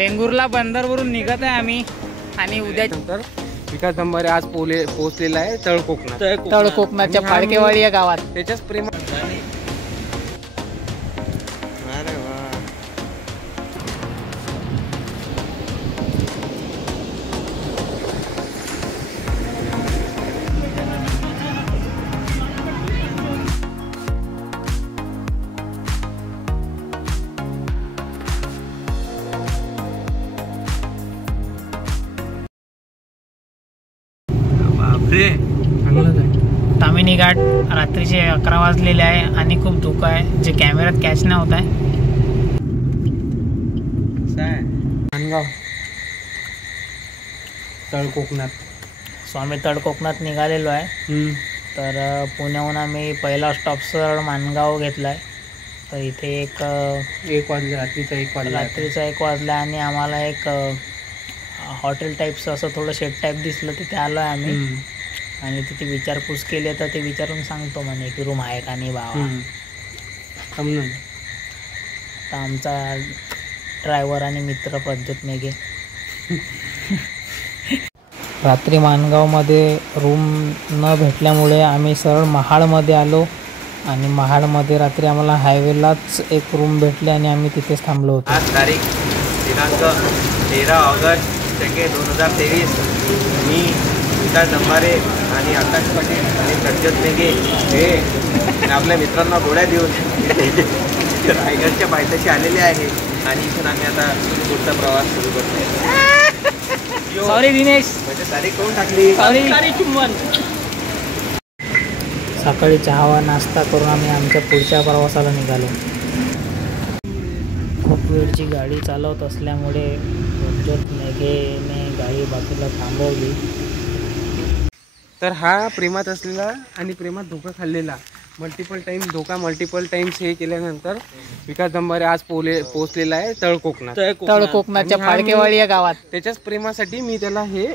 वेंगुर्ला बंदरवरून निघत आहे आम्ही आणि उद्या नंतर विकास अंबारे आज पोहोचलेला आहे तळकोकणाच्या फाळकेवाडी या गावात. त्याच्याच प्रेम तामिनी घाट रात्रीचे 11 वाजलेले आहे आणि खूप धुकं आहे जे कॅमेऱ्यात कॅच नाही होत आहे. मानगाव तळकोकणात. सो आम्ही तळकोकणात निघालेलो आहे. तर पुण्याहून आम्ही पहिला स्टॉप सरळ मानगाव घेतला आहे. तर इथे एक वाजले रात्रीचा 1 वाजला आणि आम्हाला एक हॉटेल टाईपचं असं थोडं शेड टाईप दिसलं. तिथे आलो आहे आम्ही आणि तिथे विचारपूस केली तर ते विचारून सांगतो म्हणे की रूम आहे का नाही भावा. तर आमचा ड्रायव्हर आणि मित्र प्रज्योत मेघे. रात्री माणगावमध्ये रूम न भेटल्यामुळे आम्ही सरळ महाडमध्ये आलो आणि महाडमध्ये रात्री आम्हाला हायवेलाच एक रूम भेटले आणि आम्ही तिथेच थांबलो होतो. आज तारीख दिनांक 13 ऑगस्ट 2023. मी विकास अंबारे आणि आकाश पाटील आणि प्रज्योत मेघे हे आपल्या मित्रांना गोळ्या देऊन रायगडच्या पायथ्याशी आलेले आहे आणि इथून आम्ही आता पुढचा प्रवास सुरू करतो. सॉरी दिनेश, म्हणजे तारीख करून टाकली. सकाळी चहावा नाश्ता करून आम्ही आमच्या पुढच्या प्रवासाला निघालो. खूप वेळची गाडी चालवत असल्यामुळे प्रज्योत मेघेने गाडी बाजूला थांबवली. तर हा प्रेमात असलेला आणि प्रेमात धोका खाल्लेला मल्टिपल टाइम्स हे केल्यानंतर विकास अंबारे आज पोहोचलेला आहे तळकोकणाच्या फाळकेवाडी या गावात. त्याच्याच प्रेमासाठी मी त्याला हे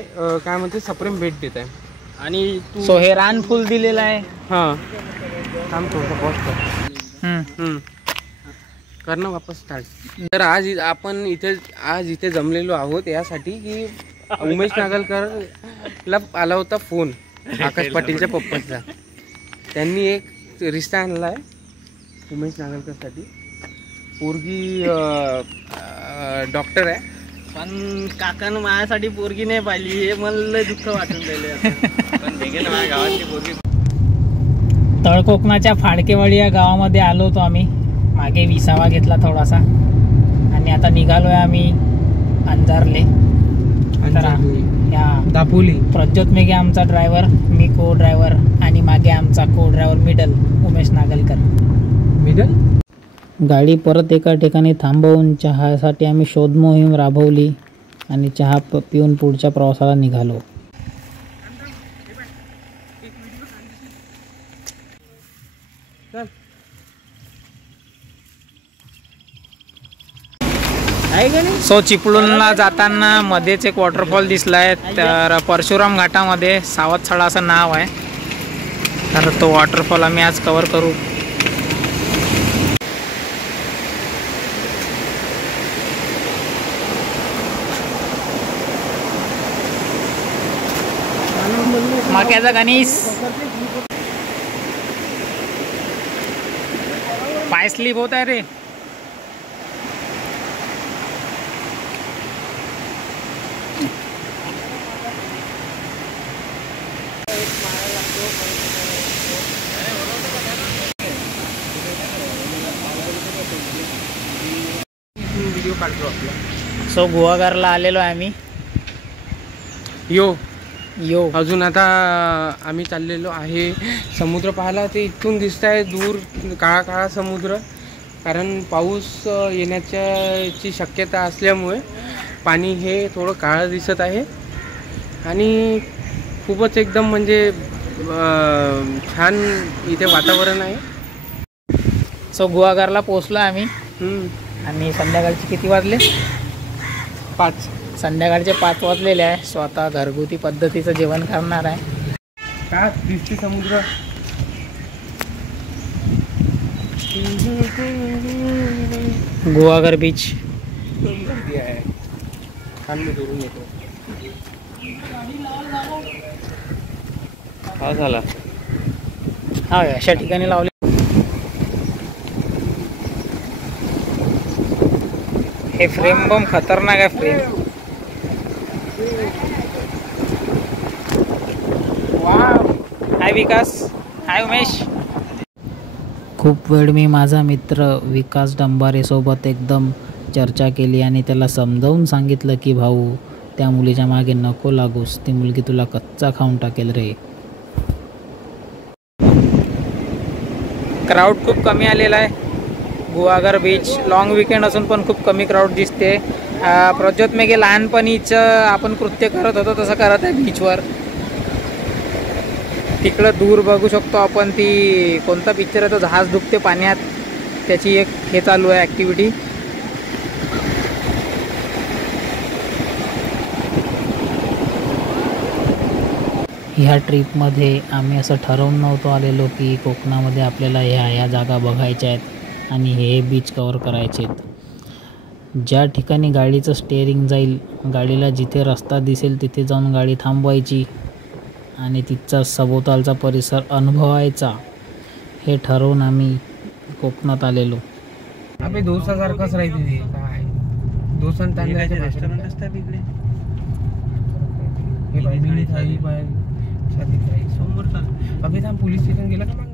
काय म्हणते सप्रेम भेट देत आहे. आणि सो हे रान फुल दिलेलं आहे. थांब थोडं पॉज कर ना वापस स्टार्ट. तर आज आपण इथे जमलेलो आहोत यासाठी की उमेश नागलकरला आला होता फोन आकाश पाटीलच्या पप्पाचा. त्यांनी एक रिश्ता आणला आहे उमेश नागलकरसाठी. पोरगी डॉक्टर आहे पण काकानं माझ्यासाठी पोरगी नाही पाहिली हे मला दुःख वाटून राहिले. पण देखील माझ्या गावातली पोरगी. तळकोकणाच्या फाळकेवाडी या गावामध्ये आलो होतो आम्ही. मागे विसावा घेतला थोडासा आणि आता निघालोय आम्ही अंजारले. दापोली. प्रज्योत मेघे आमचा ड्रायव्हर, मी को ड्रायव्हर आणि मागे आमचा को ड्रायव्हर मिडल उमेश नागलकर. गाडी परत एका ठिकाणी थांबवून चहासाठी आम्ही शोध मोहीम राबवली आणि चहा पिऊन पुढच्या प्रवासाला निघालो. सो चिपळूणला जाताना मध्येच एक वॉटरफॉल दिसलाय. तर परशुराम घाटामध्ये सावतसडा असं नाव आहे. तर तो वॉटरफॉल आम्ही आज कव्हर करू. मक्याचा गणेश पाय स्लिप होत आहे रे. व्हिडिओ काढतो आपला. सो गुहागरला आलेलो आहे आम्ही. यो अजून आता आम्ही चाललेलो आहे समुद्र पाहायला. ते इथून दिसत आहे दूर काळा समुद्र. कारण पाऊस येण्याची शक्यता असल्यामुळे पाणी हे थोडं काळं दिसत आहे आणि खूपच एकदम म्हणजे छान इथे वातावरण आहे. सो गुहागरला पोचलो आम्ही आणि संध्याकाळचे किती वाजले? 5. संध्याकाळचे 5 वाजलेले आहे. स्वतः घरगुती पद्धतीचं जेवण करणार आहे. का दिसते समुद्र. गुहागर बीच. गर्दी आहे. मी दुरून येतो. हा झाला. हा अशा ठिकाणी लावले. हे फ्रेम बम खतरनाक आहे फ्रेम. हाय विकास. हाय उमेश. खूप वेळ मी माझा मित्र विकास डंबारे सोबत एकदम चर्चा केली आणि त्याला समजावून सांगितलं की भाऊ त्या मुलीच्या मागे नको लागूस, ती मुलगी तुला कच्चा खाऊन टाकेल रे. क्राऊड खूप कमी आलेला आहे. गुहागर बीच लॉंग विकेंड असून पण खूप कमी क्राऊड दिसते. प्रज्योत मेघे लहानपणीचं आपण कृत्य करत होतो तसं करत आहे बीचवर. तिकडं दूर बघू शकतो आपण, ती कोणता पिक्चर आहे तो, जहाज डुबते पाण्यात, त्याची एक हे चालू आहे ॲक्टिव्हिटी. ह्या ट्रिपमध्ये आम्ही असं ठरवून नव्हतो आलेलो की कोकणामध्ये आपल्याला ह्या जागा बघायच्या आहेत आणि हे बीच कवर करायचे आहेत. ज्या ठिकाणी गाडीचं स्टेअरिंग जाईल, गाडीला जिथे रस्ता दिसेल तिथे जाऊन गाडी थांबवायची आणि तिथचा सभोवतालचा परिसर अनुभवायचा, हे ठरवून आम्ही कोकणात आलेलो. अबे डोसासारखंच राहते ते काय, डोसा आणि तांदळाचे रेस्टॉरंट असतात इकडे. समोर चाल. अबे थांब, पोलीस स्टेशन गेलं का मग?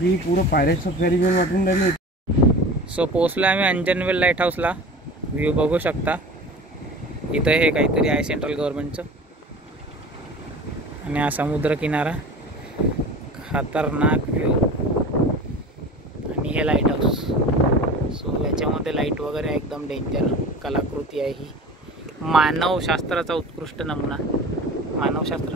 बी पूर्ण पायरेट्स ऑफ कॅरिबियन वाटून राहिले. सो पोचलो आम्ही अंजनवेल लाईट हाऊसला. व्ह्यू बघू शकता. इथं हे काहीतरी आहे सेंट्रल गव्हर्नमेंटचं आणि हा समुद्र किनारा, खतरनाक व्ह्यू आणि हे लाईट हाऊस. सो याच्यामध्ये लाईट वगैरे एकदम डेंजर कलाकृती आहे ही. मानवशास्त्राचा उत्कृष्ट नमुना. मानवशास्त्र.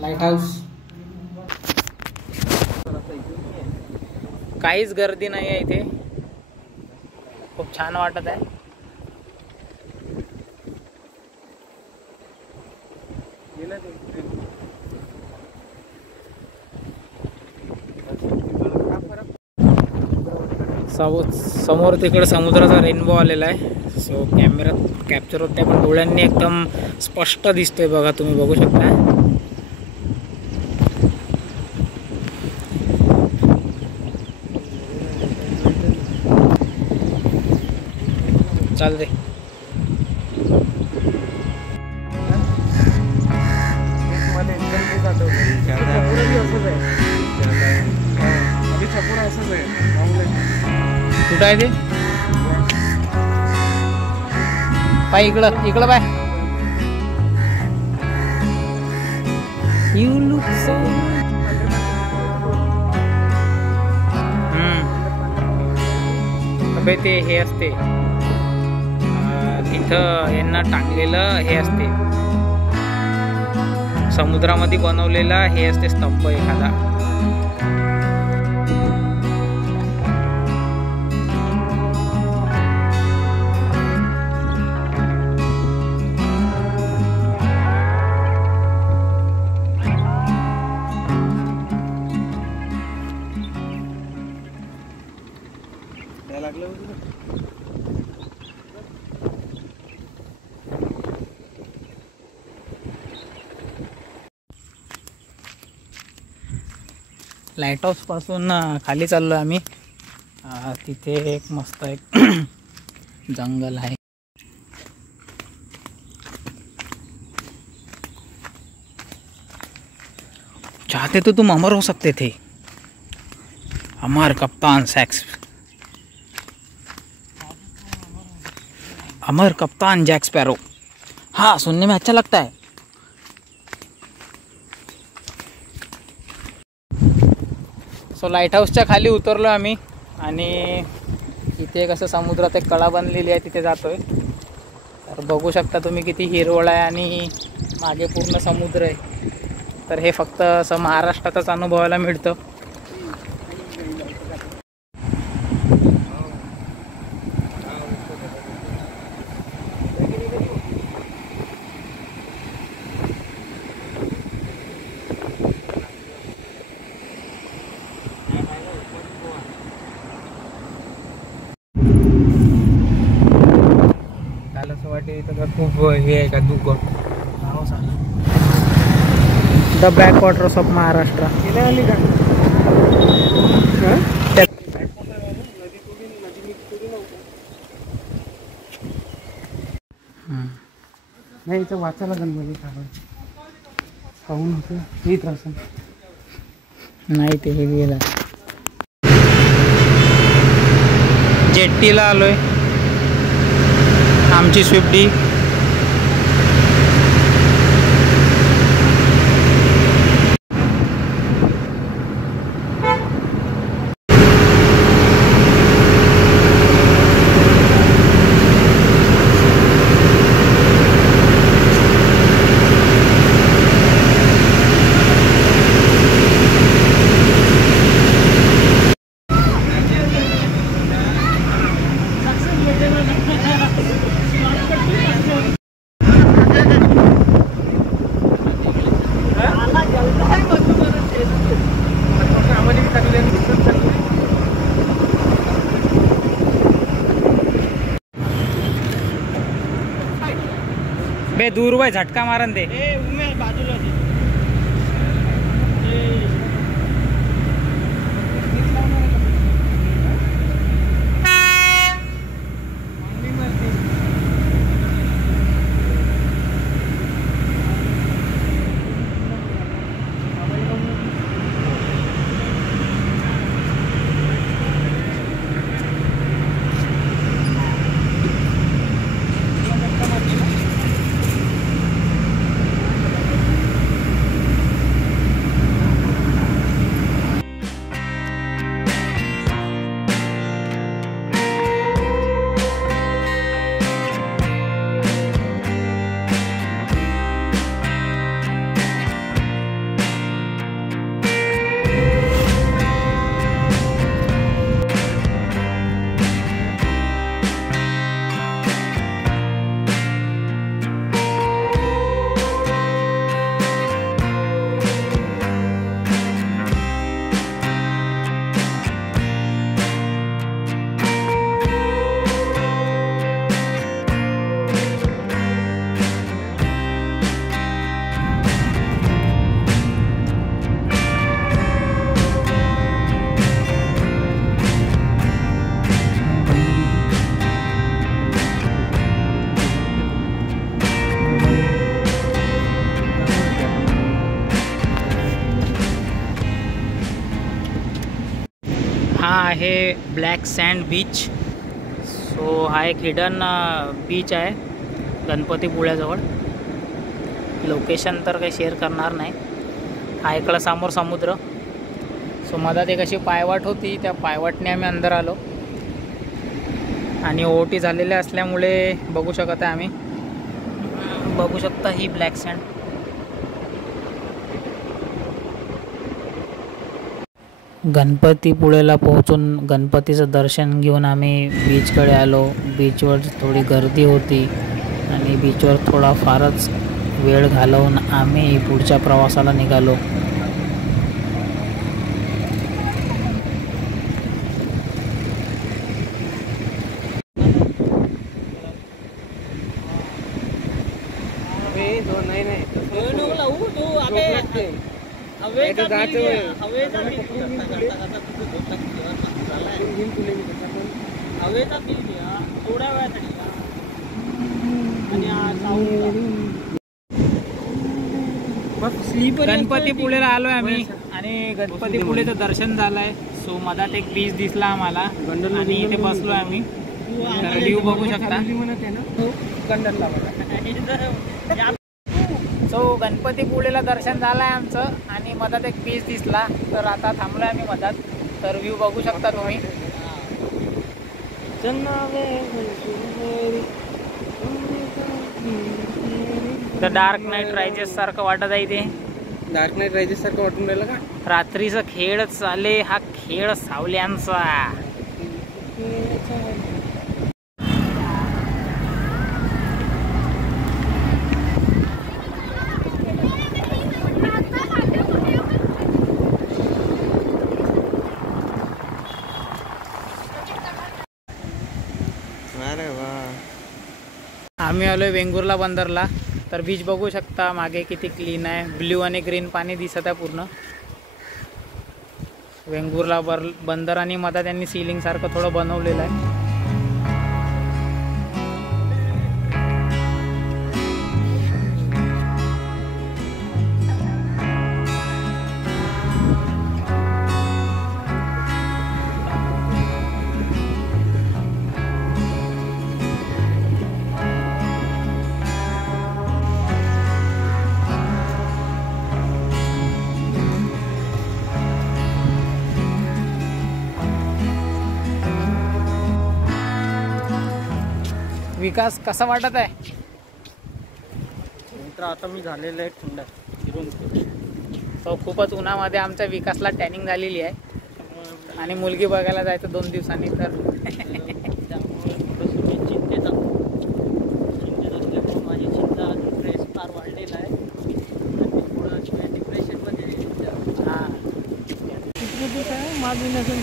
Lighthouse. काहीच गर्दी नाही आहे इथे. खूप छान वाटत आहे. समोर तिकडे समुद्राचा रेनबो आलेला आहे. सो कॅमेऱ्यात कॅप्चर होते पण डोळ्यांनी एकदम स्पष्ट दिसतोय. बघा, तुम्ही बघू शकता. चालते. कुठं आहे ते? पाय इकडं, इकडं पाय. You look so. अबे ते हे असते तिथं, यांना टांगलेलं हे असते, समुद्रामध्ये बनवलेला हे असते स्तंभ एखादा. लाईट हाऊस पासून खाली चाललो आम्ही. तिथे एक मस्त एक जंगल आहे. चाहते तो तुम अमर हो सकते थे. अमर कप्तान सैक्स, अमर कप्तान जैक स्पैरो. हाँ, सुनने में अच्छा लगता है. सो लाईट हाऊसच्या खाली उतरलो आम्ही आणि इथे कसं समुद्रात एक कळा बनलेली आहे, तिथे जातोय. तर बघू शकता तुम्ही किती हिरवळ आहे आणि मागे पूर्ण समुद्र आहे. तर हे फक्त असं महाराष्ट्रातच अनुभवायला मिळतं. इथं का खूप हे आहे का धुकं. The back waters of Maharashtra. गेल्या आली का नाही इथं वाचायला गणपती पाहून होतं हे त्रास नाही ते हे गेला. जेट्टीला आलोय. आमची स्विफ्टी. बे दूर बाय झटका मारन दे. बाजूला हा आहे ब्लॅक सँड बीच. सो हा एक हिडन बीच आहे गणपतीपुळ्याजवळ. लोकेशन तर काही शेअर करणार नाही. हा इकडं समोर समुद्र. सो मधात एक अशी पायवाट होती, त्या पायवाटने आम्ही अंदर आलो आणि ओटी झालेल्या असल्यामुळे बघू शकत आहे आम्ही. बघू शकता ही ब्लॅक सँड. गणपतीपुळेला पोहोचून गणपतीचं दर्शन घेऊन आम्ही बीचकडे आलो. बीचवर थोडी गर्दी होती आणि बीचवर थोडा फारच वेळ घालवून आम्ही पुढच्या प्रवासाला निघालो. गणपतीपुळेला आलोय आम्ही आणि गणपतीपुळेचं दर्शन झालंय. सो मधात एक बीच दिसला आम्हाला आणि इथे बसलोय आम्ही. तर व्ह्यू बघू शकता. सो गणपतीपुळेला दर्शन झालंय आमचं आणि मधात एक बीच दिसला. तर आता थांबलोय आम्ही मधात. तर व्ह्यू बघू शकता तुम्ही. तर डार्क नाईट रायजेस सारखं वाटत आहे ते. डार्क नाईट रायजेस सारखं वाटून राहिलं का? रात्रीचा खेळ चाले, हा खेळ सावल्यांचा. आम्ही आलो आहे वेंगुर्ला बंदरला. तर बीच बघू शकता मागे किती क्लीन आहे. ब्ल्यू आणि ग्रीन पाणी दिसत आहे पूर्ण. वेंगुर्ला बंदर आणि मध्ये त्यांनी सीलिंग सारखं थोडं बनवलेलं आहे. विकास कसा वाटत आहे? मित्र आता मी झालेलं आहे थंड फिरून. तो खूपच उन्हामध्ये आमच्या विकासला टॅनिंग झालेली आहे आणि मुलगी बघायला जायचं 2 दिवसांनी. तर त्यामुळे थोडंसं चिंतेत असल्यामुळे माझी चिंता स्ट्रेस फार वाढलेला आहे आणि थोडं डिप्रेशनमध्ये. हां किती दिवस आहे माझी नसेल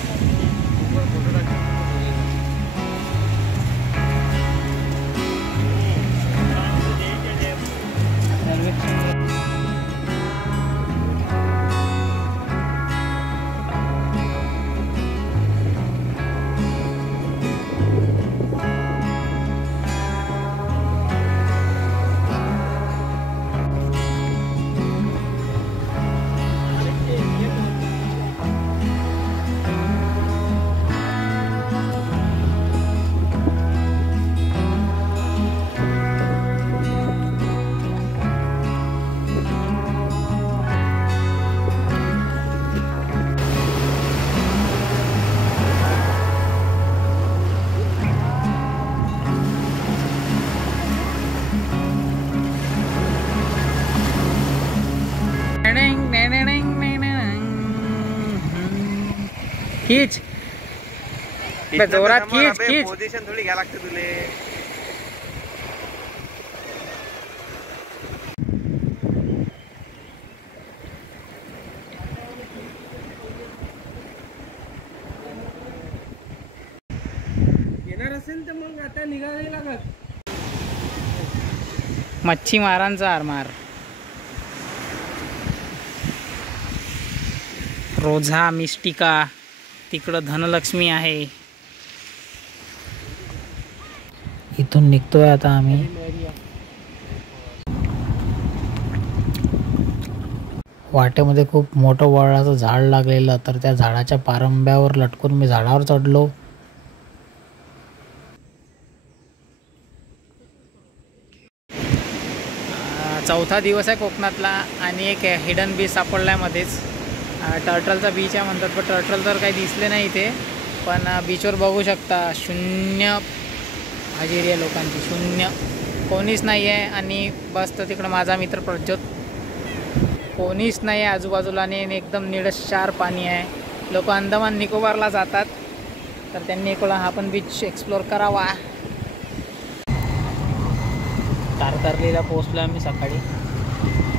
खीच जोरात खीच खीच. पोझिशन थोडी घ्या लागते तुले. येणार असेल तर मग आता निघायला लागत. मच्छीमारांचा आरमार. रोझा मिस्टिका, तिकडं धनलक्ष्मी आहे. इथून निघतोय आता आम्ही. वाटेमध्ये खूप मोठं वडाचं झाड लागलेलं, तर त्या झाडाच्या पारंब्यावर लटकून मी झाडावर चढलो. चौथा दिवस आहे कोकणातला आणि एक हिडन बीच सापडलाय मध्येच. टर्टलचा बीच आहे म्हणतात, पण टर्टल तर काही दिसले नाही इथे. पण बीचवर बघू शकता शून्य हजेरी आहे लोकांची, शून्य, कोणीच नाही आहे. आणि बस तर तिकडं माझा मित्र प्रज्योत, कोणीच नाही आहे आजूबाजूला आणि एकदम निळशार पाणी आहे. लोक अंदमान निकोबारला जातात, तर त्यांनी इकडं हा पण बीच एक्सप्लोअर करावा. तारकर्लीला पोचलो आम्ही सकाळी,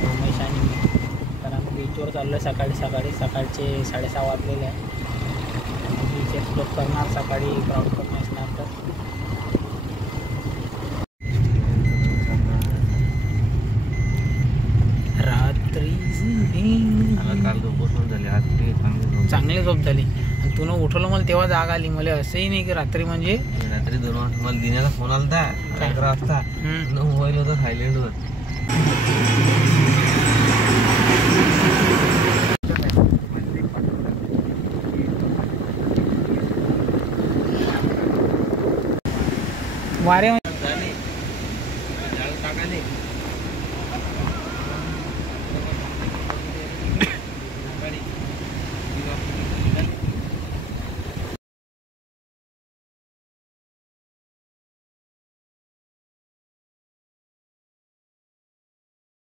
उमेश आणि मी. तर आम्ही बीचवर चाललो आहे सकाळचे 6:30 वाजलेले आहे. बीच एक्सप्लोअर करणार सकाळी, क्राऊड कमी असणार तर. रात्री काल झोप झाली, आज चांगली झोप झाली. आणि तू उठवलं मला तेव्हा जाग आली. मला असंही नाही की रात्री म्हणजे रात्री 2 वाजता मला दिन्याचा फोन आला होता 11 वाजता. मोबाईल होता सायलेंटवर. वारे